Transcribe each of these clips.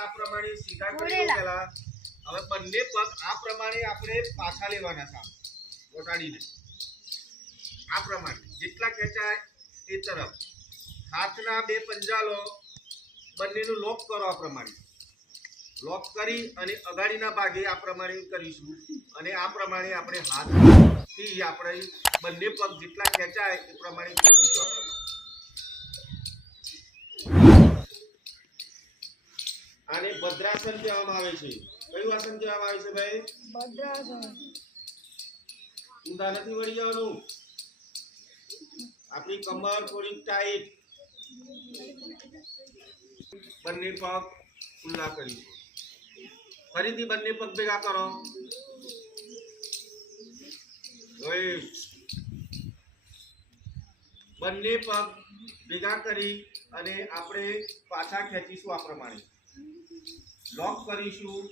આ પ્રમાણે સીધા કરી હવે બંને પગ આ પ્રમાણે આપણે પાછા લેવાના હતા આમ, આ પ્રમાણે. જેટલા ખેંચાય એ તરફ. હાથના બે પંજા લો બંનેનું લોક કરો આ પ્રમાણે. લોક કરી અને અગાડીના ભાગે આ પ્રમાણે કરીશું. અને આ પ્રમાણે આપણે હાથથી આપણે બંને પગ જેટલા ખેંચાય એ પ્રમાણે ખેંચીશું આ પ્રમાણે. ભદ્રાસન કહેવામાં આવે છે. કયું આસન કહેવામાં આવે છે ભાઈ? ભદ્રાસન. ઊંધા નથી વળી જવાનું? આપણી કમર થોડી ટાઈટ બંને પગ ખુલ્લા કરી ફરીથી બંને પગ ભેગા કરો. બંને પગ ભેગા કરી અને આપણે પાછા ખેંચીશું આ પ્રમાણે. લોક કરીશું,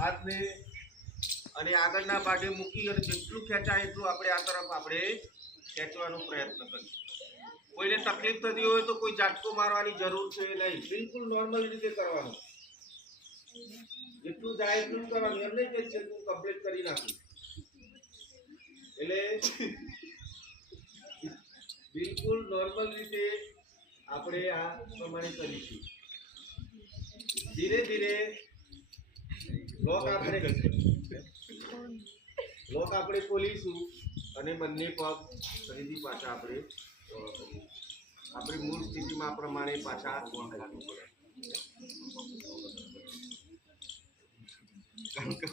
હાથને અને આગળના ભાગે મૂકી અને જેટલું ખેંચાય એટલું આપણે આ તરફ આપણે ખેંચવાનો પ્રયત્ન કરીશું. કોઈને તકલીફ થતી હોય તો કોઈ ઝાટકો મારવાની જરૂર છે નહીં. બિલકુલ નોર્મલ રીતે કરવાનું. જેટલું જાય એટલું કરવાનું. એમ નહીં કે છેલ્લું કમ્પ્લીટ કરી નાખું. એટલે બિલકુલ નોર્મલ રીતે આપણે આ પ્રમાણે કરીશું. ધીરે ધીરે લોક આપણે લોક આપણે ખોલીશું અને બંને પગ ફરીથી પાછા આપણે આપણી મૂળ સ્થિતિમાં પ્રમાણે પાછા રાખવું પડે. કારણ કે